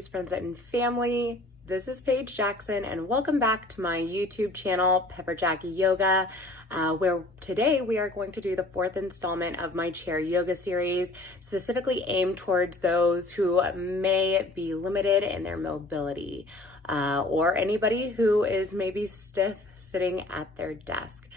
besties, friends, and family. This is Paige Jackson, and welcome back to my YouTube channel, Pepper Jackie Yoga, where today we are going to do the fourth installment of my chair yoga series, specifically aimed towards those who may be limited in their mobility, or anybody who is maybe stiff sitting at their desk.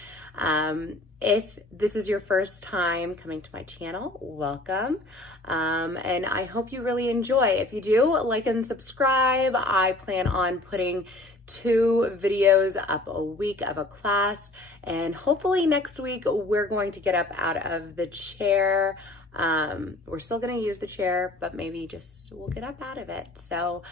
If this is your first time coming to my channel, welcome. And I hope you really enjoy. If you do, like and subscribe. I plan on putting 2 videos up a week of a class, and hopefully next week we're going to get up out of the chair. We're still going to use the chair, but maybe just we'll get up out of it. So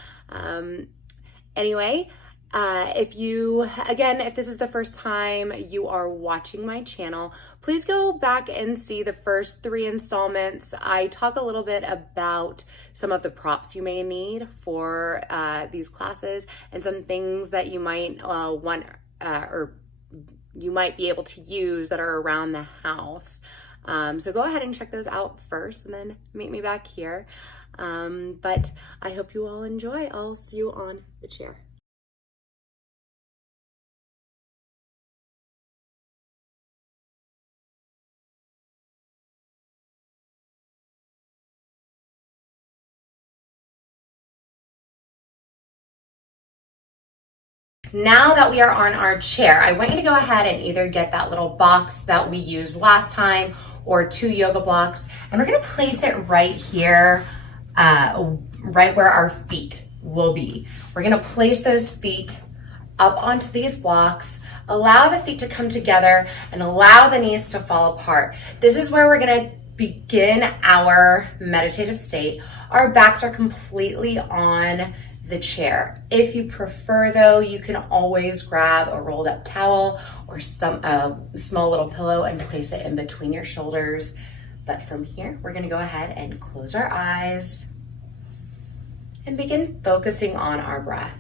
anyway, if this is the first time you are watching my channel, please go back and see the first 3 installments. I talk a little bit about some of the props you may need for these classes and some things that you might want or you might be able to use that are around the house. So go ahead and check those out first and then meet me back here. But I hope you all enjoy. I'll see you on the chair. Now that we are on our chair, I want you to go ahead and either get that little box that we used last time or 2 yoga blocks, and we're gonna place it right here, right where our feet will be. We're gonna place those feet up onto these blocks, allow the feet to come together and allow the knees to fall apart. This is where we're gonna begin our meditative state. Our backs are completely on the chair. If you prefer though, you can always grab a rolled up towel or some small little pillow and place it in between your shoulders. But from here, we're gonna go ahead and close our eyes and begin focusing on our breath.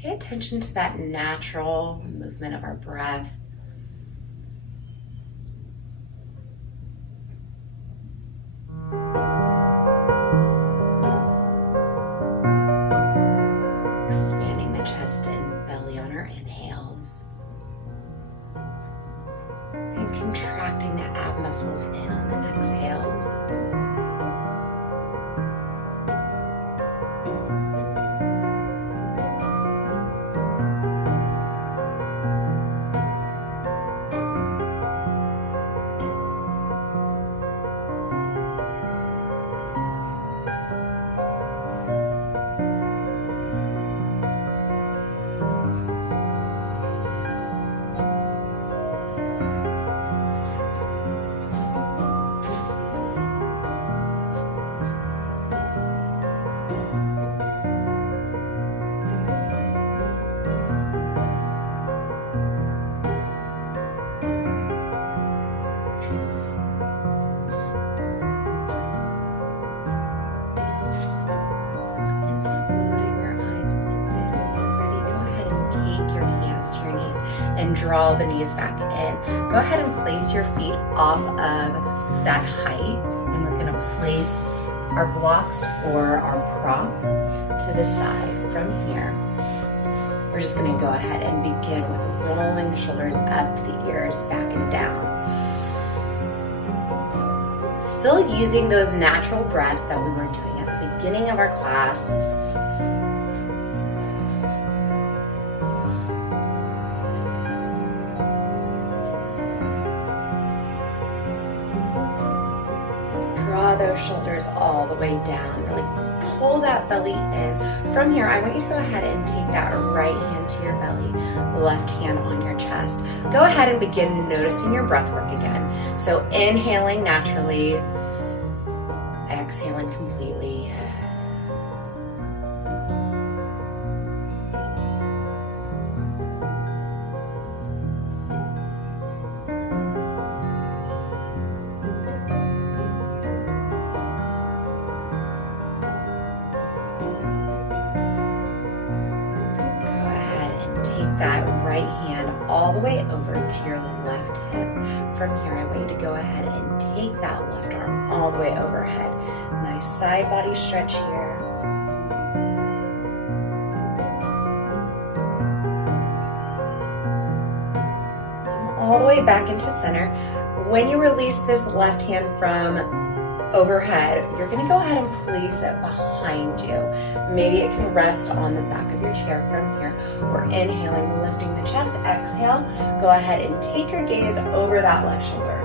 Pay attention to that natural movement of our breath. Expanding the chest and belly on our inhales. And contracting the ab muscles in on the exhales. And draw the knees back in. Go ahead and place your feet off of that height, and we're going to place our blocks or our prop to the side. From here, we're just going to go ahead and begin with rolling the shoulders up to the ears, back and down. Still using those natural breaths that we were doing at the beginning of our class. Draw those shoulders all the way down. Really pull that belly in. From here, I want you to go ahead and take that right hand to your belly, left hand on your chest. Go ahead and begin noticing your breath work again. So inhaling naturally, exhaling completely. that right hand all all the way over to your left hip. From here, I want you to go ahead and take that left arm all the way overhead. Nice side body stretch here. All the way back into center. When you release this left hand from overhead, you're going to go ahead and place it behind you. Maybe it can rest on the back of your chair. From here, we're inhaling, lifting the chest. Exhale, go ahead and take your gaze over that left shoulder.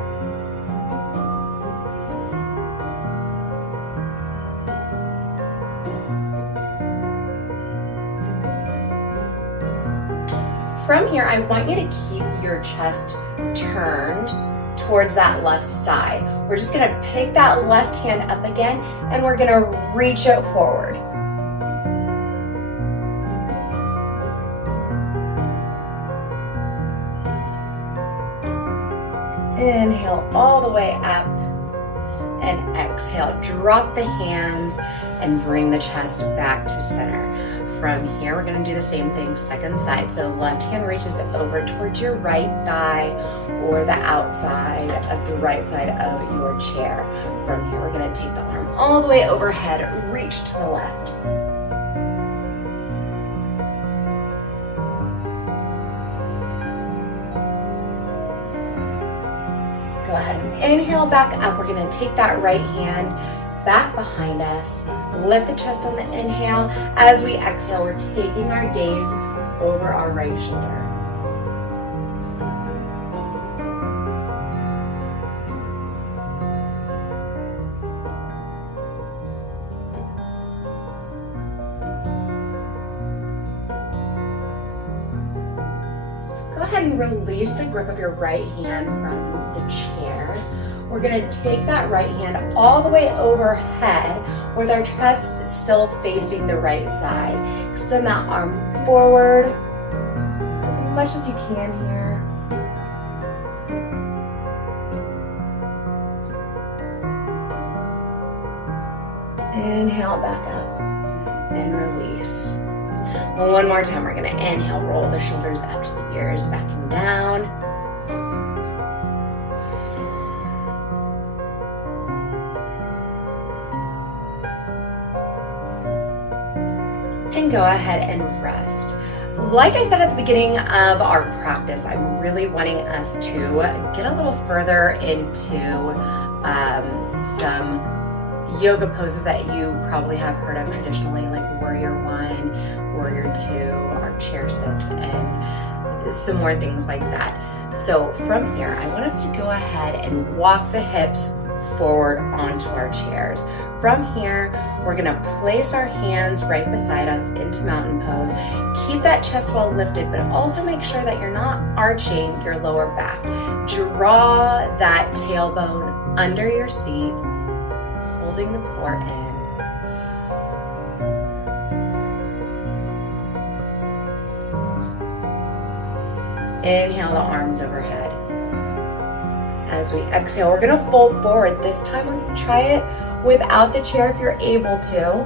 From here, I want you to keep your chest turned towards that left side. We're just gonna pick that left hand up again, and we're gonna reach it forward. Inhale all the way up, and exhale. Drop the hands and bring the chest back to center. From here, we're going to do the same thing, second side. So left hand reaches over towards your right thigh or the outside of the right side of your chair. From here, we're going to take the arm all the way overhead, reach to the left. Go ahead and inhale back up. We're going to take that right hand back behind us. Lift the chest on the inhale. As we exhale, we're taking our gaze over our right shoulder. Go ahead and release the grip of your right hand from the chair. We're going to take that right hand all the way overhead with our chest still facing the right side. Extend that arm forward as much as you can here. Inhale back up and release. One more time, we're going to inhale, roll the shoulders up to the ears, back and down. And go ahead and rest. Like I said at the beginning of our practice, I'm really wanting us to get a little further into some yoga poses that you probably have heard of traditionally, like Warrior One, Warrior Two, our chair sits, and some more things like that. So from here, I want us to go ahead and walk the hips forward onto our chairs. From here, we're gonna place our hands right beside us into mountain pose. Keep that chest well lifted, but also make sure that you're not arching your lower back. Draw that tailbone under your seat, holding the core in. Inhale the arms overhead. As we exhale, we're gonna fold forward. This time we're gonna try it without the chair if you're able to.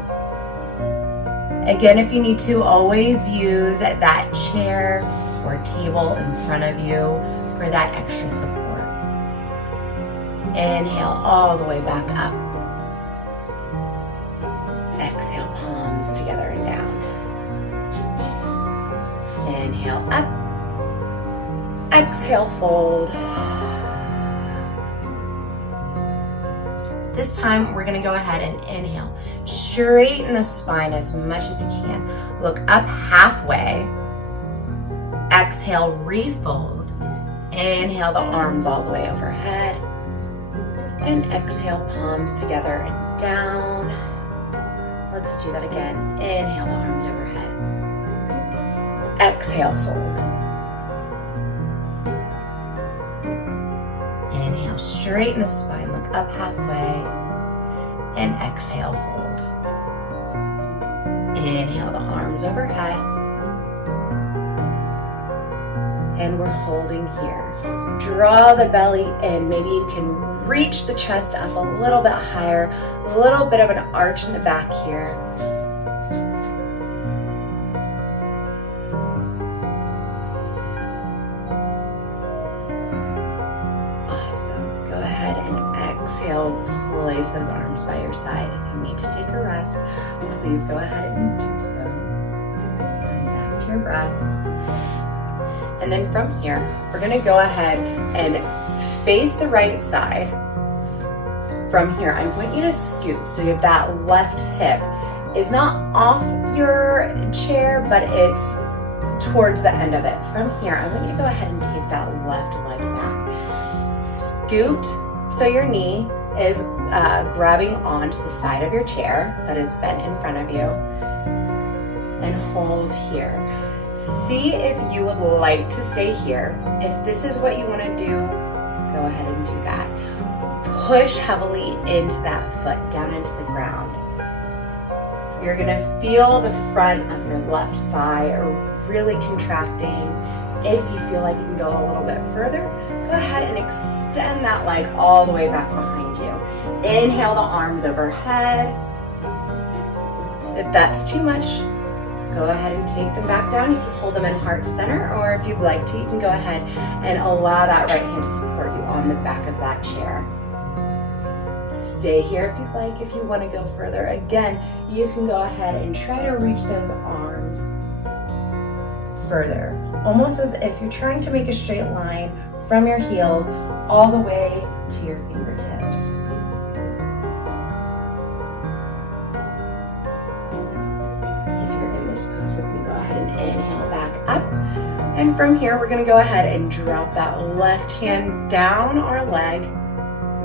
Again, if you need to, always use that chair or table in front of you for that extra support. Inhale all the way back up. Exhale, palms together and down. Inhale up. Exhale, fold. This time, we're gonna go ahead and inhale. Straighten the spine as much as you can. Look up halfway. Exhale, refold. Inhale the arms all the way overhead. And exhale, palms together and down. Let's do that again. Inhale the arms overhead. Exhale, fold. Inhale, straighten the spine, look up halfway, and exhale, fold. Inhale the arms overhead, and we're holding here. Draw the belly in. Maybe you can reach the chest up a little bit higher, a little bit of an arch in the back here. exhale, place those arms by your side. If you need to take a rest, please go ahead and do so. Come back to your breath. And then from here, we're gonna go ahead and face the right side. From here, I want you to scoot so that left hip is not off your chair, but it's towards the end of it. From here, I want you to go ahead and take that left leg back. Scoot so your knee is grabbing onto the side of your chair that is bent in front of you, and hold here. See if you would like to stay here. If this is what you want to do, go ahead and do that. Push heavily into that foot, down into the ground. You're gonna feel the front of your left thigh really contracting. If you feel like you can go a little bit further, go ahead and extend that leg all the way back behind you. Inhale the arms overhead. If that's too much, go ahead and take them back down. You can hold them in heart center, or if you'd like to, you can go ahead and allow that right hand to support you on the back of that chair. Stay here if you'd like. If you want to go further, again, you can go ahead and try to reach those arms further, almost as if you're trying to make a straight line from your heels all the way to your fingertips. Pose with me, go ahead and inhale back up, and from here we're going to go ahead and drop that left hand down our leg,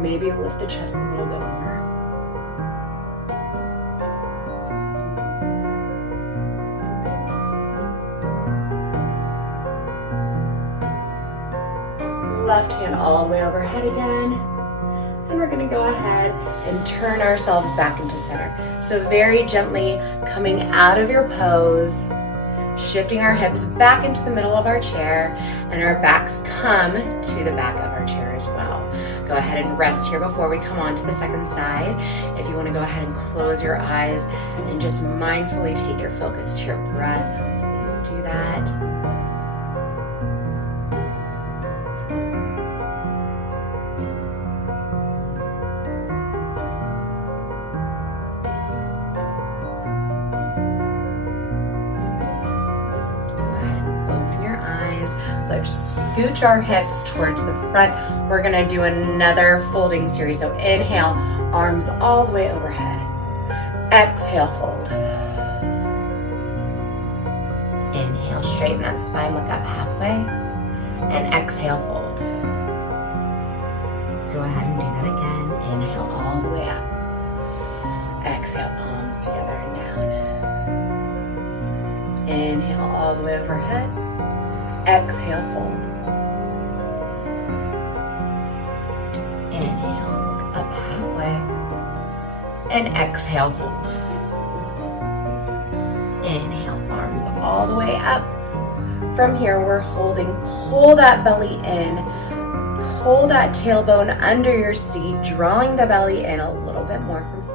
maybe lift the chest a little bit more. Left hand all the way overhead again. And we're gonna go ahead and turn ourselves back into center. So very gently coming out of your pose, shifting our hips back into the middle of our chair, and our backs come to the back of our chair as well. Go ahead and rest here before we come on to the second side. If you wanna go ahead and close your eyes and just mindfully take your focus to your breath, please do that. Let's scooch our hips towards the front. We're gonna do another folding series. So inhale, arms all the way overhead. Exhale, fold. Inhale, straighten that spine, look up halfway. And exhale, fold. Let's go ahead and do that again. Inhale all the way up. Exhale, palms together and down. Inhale all the way overhead. Exhale, fold. Inhale, look up halfway. And exhale, fold. Inhale, arms all the way up. From here, we're holding, pull that belly in, pull that tailbone under your seat, drawing the belly in a little bit more from here.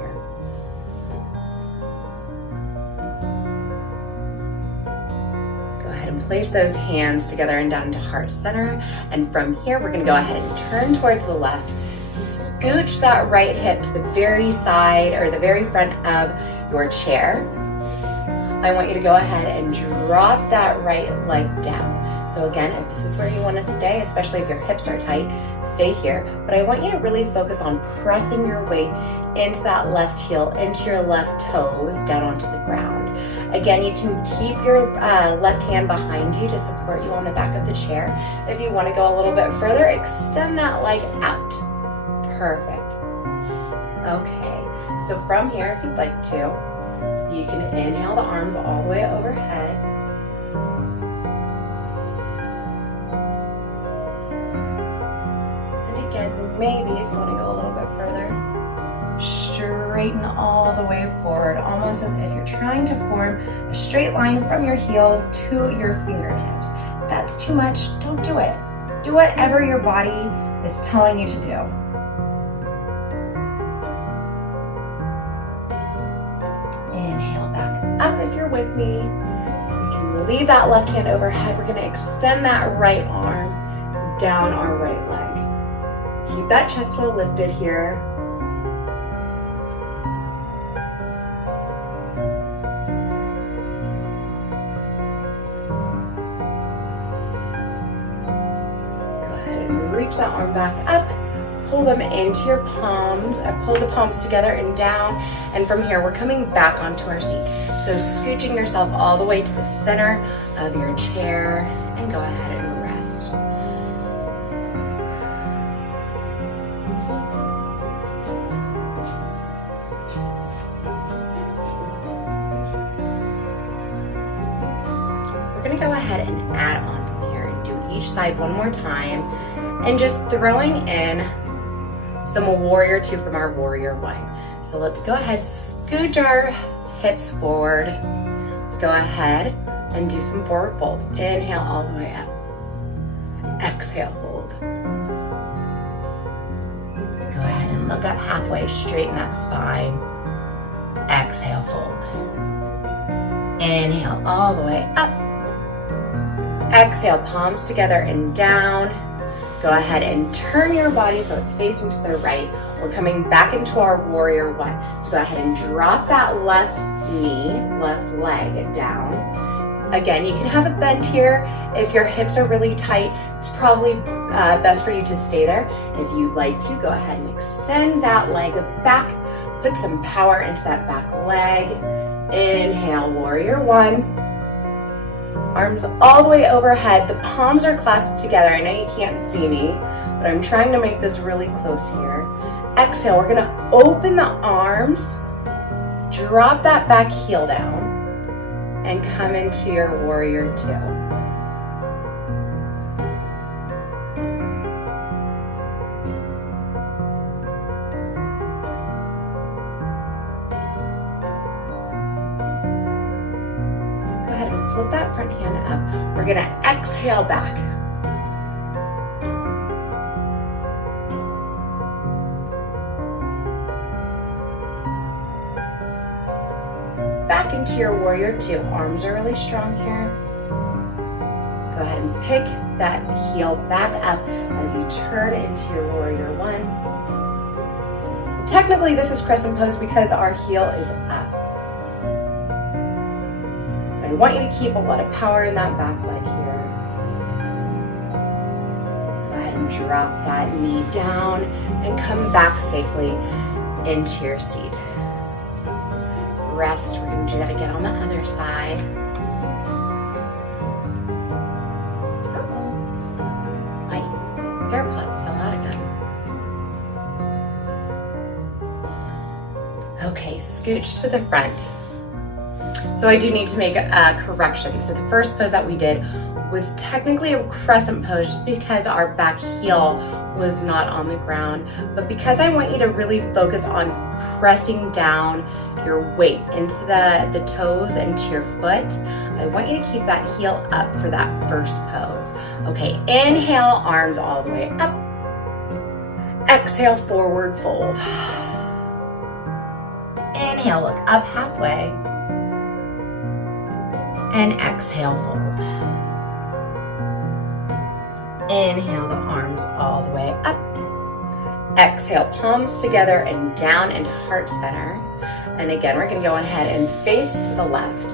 Place those hands together and down to heart center. And from here, we're gonna go ahead and turn towards the left. Scooch that right hip to the very side or the very front of your chair. I want you to go ahead and drop that right leg down. So again, if this is where you wanna stay, especially if your hips are tight, stay here. But I want you to really focus on pressing your weight into that left heel, into your left toes, down onto the ground. Again, you can keep your left hand behind you to support you on the back of the chair. If you want to go a little bit further, extend that leg out. Perfect. Okay, so from here, if you'd like to, you can inhale the arms all the way overhead. And again, maybe if you want to go a little bit further, straighten all the way forward, almost as if you're trying to form a straight line from your heels to your fingertips. If that's too much, don't do it. Do whatever your body is telling you to do. Inhale back up if you're with me. You can leave that left hand overhead. We're going to extend that right arm down our right leg. Keep that chest well lifted here. Go ahead and reach that arm back up. Pull them into your palms. Pull the palms together and down. And from here, we're coming back onto our seat. So scooching yourself all the way to the center of your chair and go ahead and rest. We're gonna go ahead and add on from here and do each side one more time. And just throwing in some warrior 2 from our warrior 1. So let's go ahead, scooch our hips forward. Let's go ahead and do some forward folds. Inhale all the way up. Exhale, fold. Go ahead and look up halfway, straighten that spine. Exhale, fold. Inhale all the way up. Exhale, palms together and down. Go ahead and turn your body so it's facing to the right. We're coming back into our warrior 1. So go ahead and drop that left knee, left leg down. Again, you can have a bend here. If your hips are really tight, it's probably best for you to stay there. If you'd like to, go ahead and extend that leg back. Put some power into that back leg. Inhale, warrior 1. Arms all the way overhead. The palms are clasped together. I know you can't see me, but I'm trying to make this really close here. Exhale, we're gonna open the arms, drop that back heel down, and come into your warrior 2. Flip that front hand up. We're gonna exhale back. Back into your warrior 2. Arms are really strong here. Go ahead and pick that heel back up as you turn into your warrior 1. Technically, this is crescent pose because our heel is up. I want you to keep a lot of power in that back leg here. Go ahead and drop that knee down and come back safely into your seat. Rest. We're going to do that again on the other side. Uh-oh. My AirPods fell out again. Okay, scooch to the front. So I do need to make a correction. So the first pose that we did was technically a crescent pose just because our back heel was not on the ground. But because I want you to really focus on pressing down your weight into the toes and to your foot, I want you to keep that heel up for that first pose. Okay, inhale, arms all the way up. Exhale, forward fold. Inhale, look up halfway. And exhale, fold. Inhale, the arms all the way up. Exhale, palms together and down into heart center. And again, we're gonna go ahead and face to the left.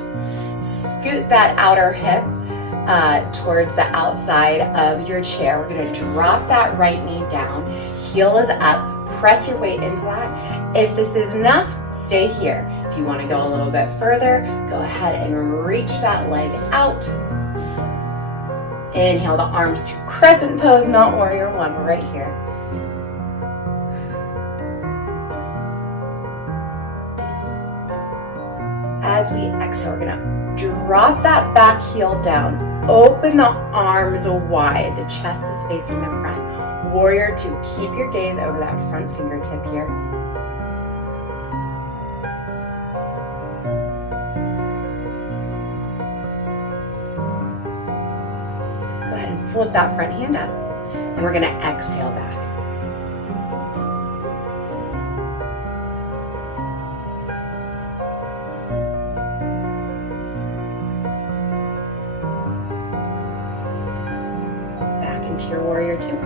Scoot that outer hip towards the outside of your chair. We're gonna drop that right knee down. Heel is up, press your weight into that. If this is enough, stay here. If you want to go a little bit further, go ahead and reach that leg out. Inhale the arms to crescent pose, not warrior 1. We're right here. As we exhale, we're gonna drop that back heel down. Open the arms wide. The chest is facing the front. Warrior 2, keep your gaze over that front fingertip here. Go ahead and flip that front hand up, and we're gonna exhale back. Back into your warrior 2.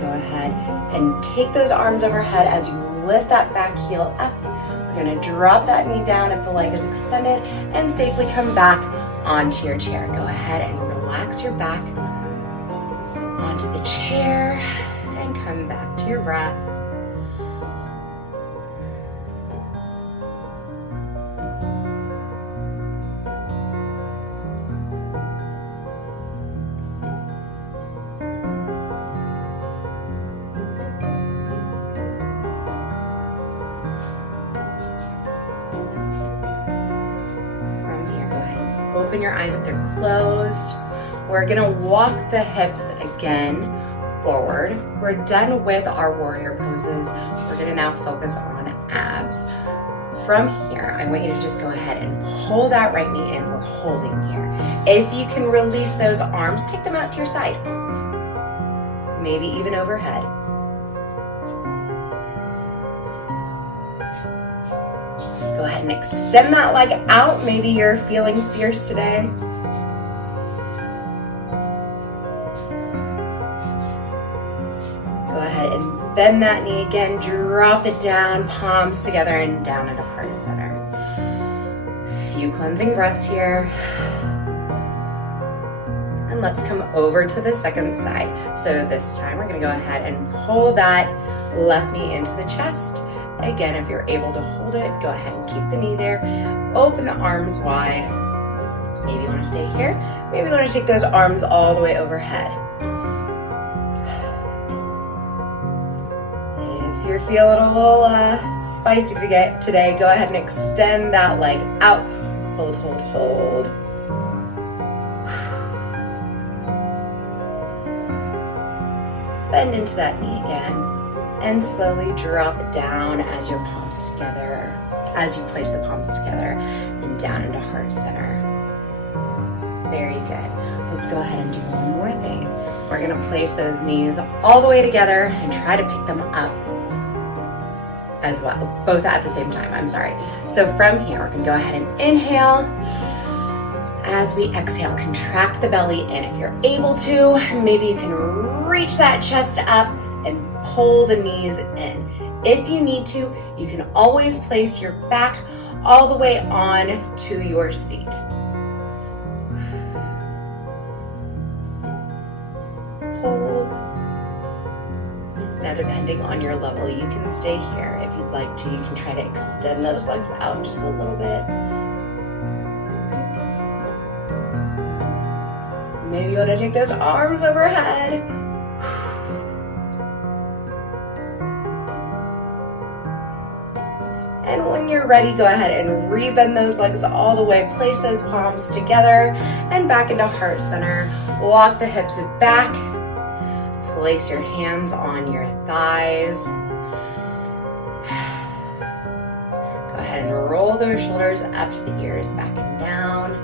Go ahead and take those arms overhead as you lift that back heel up. We're gonna drop that knee down if the leg is extended and safely come back onto your chair. Go ahead and relax your back onto the chair and come back to your breath. Open your eyes if they're closed. We're gonna walk the hips again forward. We're done with our warrior poses. We're gonna now focus on abs. From here, I want you to just go ahead and pull that right knee in. We're holding here. If you can release those arms, take them out to your side. Maybe even overhead. Go ahead and extend that leg out. Maybe you're feeling fierce today. Go ahead and bend that knee again. Drop it down, palms together and down into heart center. A few cleansing breaths here. And let's come over to the second side. So this time we're gonna go ahead and pull that left knee into the chest. Again, if you're able to hold it, go ahead and keep the knee there. Open the arms wide. Maybe you want to stay here. Maybe you want to take those arms all the way overhead. If you're feeling a little spicy today, go ahead and extend that leg out. Hold, hold, hold. Bend into that knee again. And slowly drop it down as your palms together, as you place the palms together and down into heart center. Very good. Let's go ahead and do one more thing. We're gonna place those knees all the way together and try to pick them up as well, both at the same time, I'm sorry. So from here, we're gonna go ahead and inhale. As we exhale, contract the belly in. If you're able to, maybe you can reach that chest up and pull the knees in. If you need to, you can always place your back all the way on to your seat. Hold. Now, depending on your level, you can stay here. If you'd like to, you can try to extend those legs out just a little bit. Maybe you want to take those arms overhead. And when you're ready, go ahead and rebend those legs all the way. Place those palms together and back into heart center. Walk the hips back. Place your hands on your thighs. Go ahead and roll those shoulders up to the ears, back and down.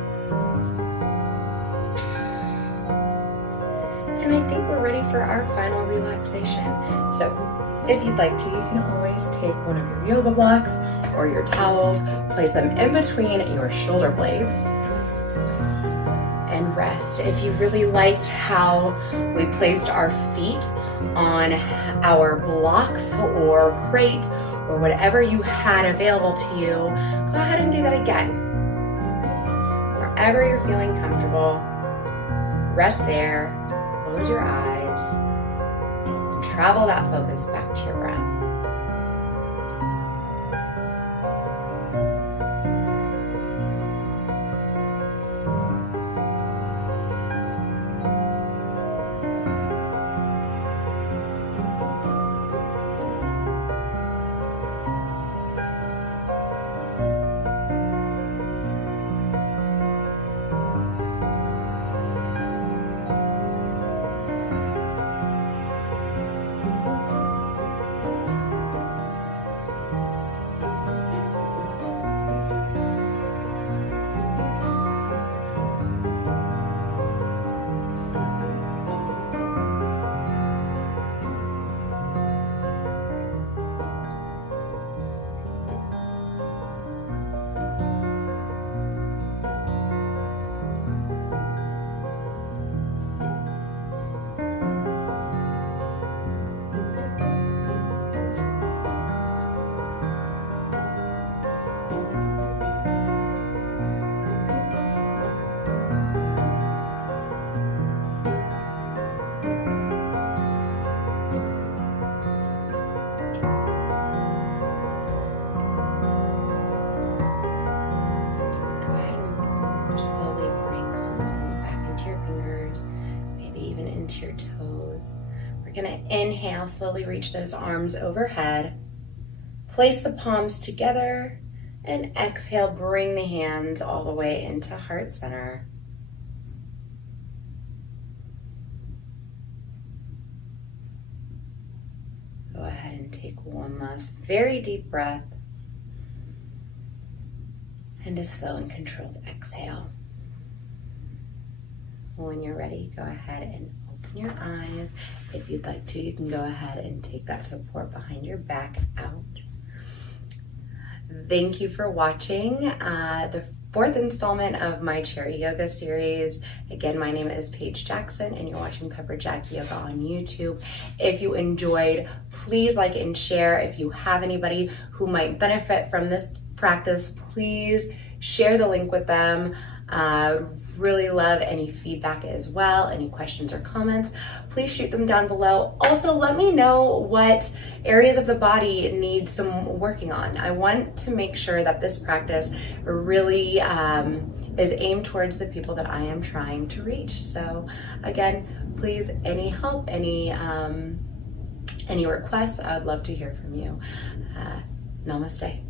And I think we're ready for our final relaxation. So if you'd like to, you can always take one of your yoga blocks or your towels, place them in between your shoulder blades, and rest. If you really liked how we placed our feet on our blocks or crate or whatever you had available to you, go ahead and do that again. Wherever you're feeling comfortable, rest there, close your eyes, and travel that focus back to your breath. Slowly bring some movement back into your fingers, maybe even into your toes. We're going to inhale, slowly reach those arms overhead. Place the palms together and exhale, bring the hands all the way into heart center. Go ahead and take one last very deep breath. And a slow and controlled exhale. When you're ready, go ahead and open your eyes. If you'd like to, you can go ahead and take that support behind your back out. Thank you for watching the fourth installment of my chair yoga series. Again, my name is Paige Jackson and you're watching Pepper Jack Yoga on YouTube. If you enjoyed, please like and share. If you have anybody who might benefit from this practice, please share the link with them. Really love any feedback as well. Any questions or comments, please shoot them down below. Also, let me know what areas of the body need some working on. I want to make sure that this practice really is aimed towards the people that I am trying to reach. So again, please, any help, any requests, I would love to hear from you. Namaste.